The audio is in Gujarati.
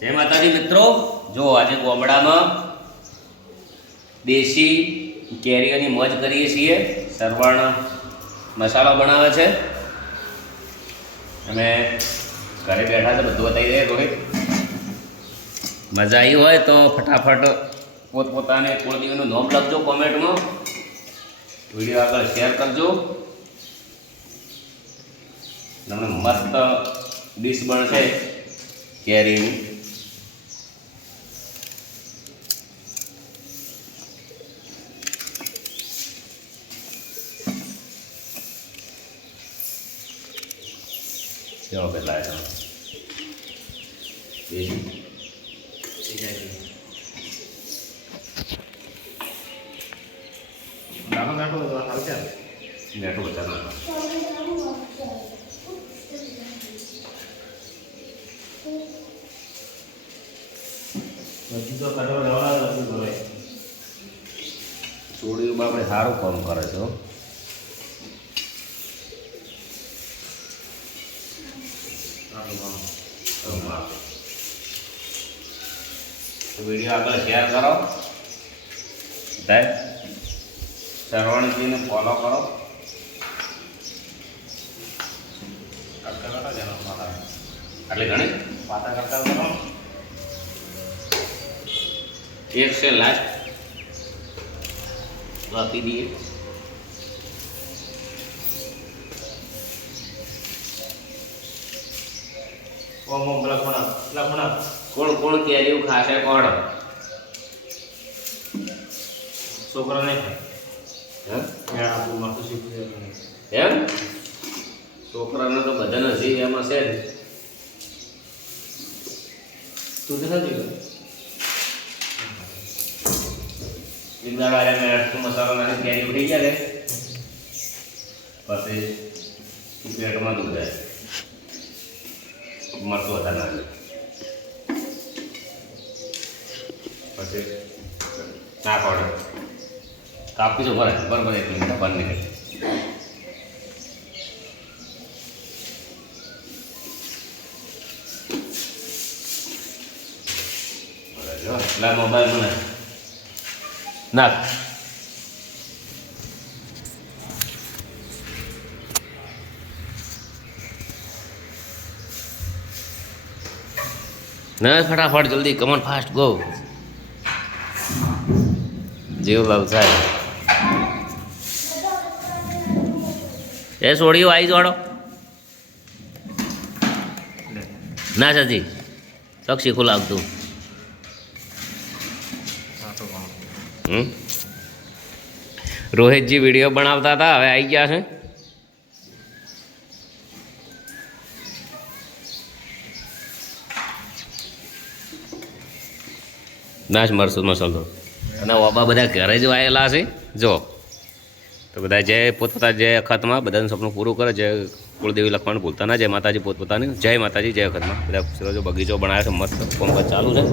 જય માતાજી મિત્રો. જો આજે ગોમડામાં દેશી કેરીઓની મોજ કરીએ છીએ. સરવણ મસાલો બનાવે છે. અમે ઘરે બેઠા તો બધું બતાવી દે રોહિત, મજા આવી હોય તો ફટાફટ પોતપોતાને કુળદેવીનું નોમ લખજો કોમેન્ટમાં. વીડિયો આગળ શેર કરજો. તમને મસ્ત ડીશ બનશે કેરીની. કેવો પેલા છે દેશી નાનો નાનો હાલશે નેટો બધા નાખો. બધું તો કરવા જવાના નથી હવે ચોરીઓ બાપડે સારું કામ કરે છે હો. આટલું કામ તો વાહ. વીડિયો આગળ શેર કરો. બધાય સરવણજીને ફોલો કરો. એટલે ઘણી પાતા કરતા કરો એક છે લાસ્ટ તો દઈએ. ઓમ ઓમ લખણ ખૂણા? પેલા ખૂણા. કોણ કોણ કેરીઓ ખાશે કોણ? છોકરાને એમ? છોકરાને તો બધા નથી એમાં છે ને તું તો નથી મેં મસાલો નાખી કેરી ઉઠી ગયા ને પછી પેટમાં પેટમાં દુખાય. મરતું વધારે નાખે પછી ના પાડે કાપી તો ભરે બરાબર એક મિનિટ બંધ નીકળે બરાબર, જો ના મોબાઈલ ના, ફટાફટ, જલ્દી. કમન ફાસ્ટ ગો જીવલાલ સાહેબ. એ સોડિયો આવી જોડો. ના, સાચી. સક્ષી ખુલ્લા આવતું? રોહિતજી વીડિયો બનાવતા હતા, હવે આવી ગયા છે. નાશ મરસું મસાલો અને ઓબા બધા ઘરે જ આવેલા છે. જો, તો બધા જય પોતપોતા જય અખતમાં બધાનું સપનું પૂરું કરે જય કુળદેવી લખવાનું ભૂલતા ના જય માતાજી પોતપોતાની, જય માતાજી, જય અખતમાં. બધા જો બગીચો બનાવ્યો છે, મસ્ત. કોમકાજ ચાલુ છે.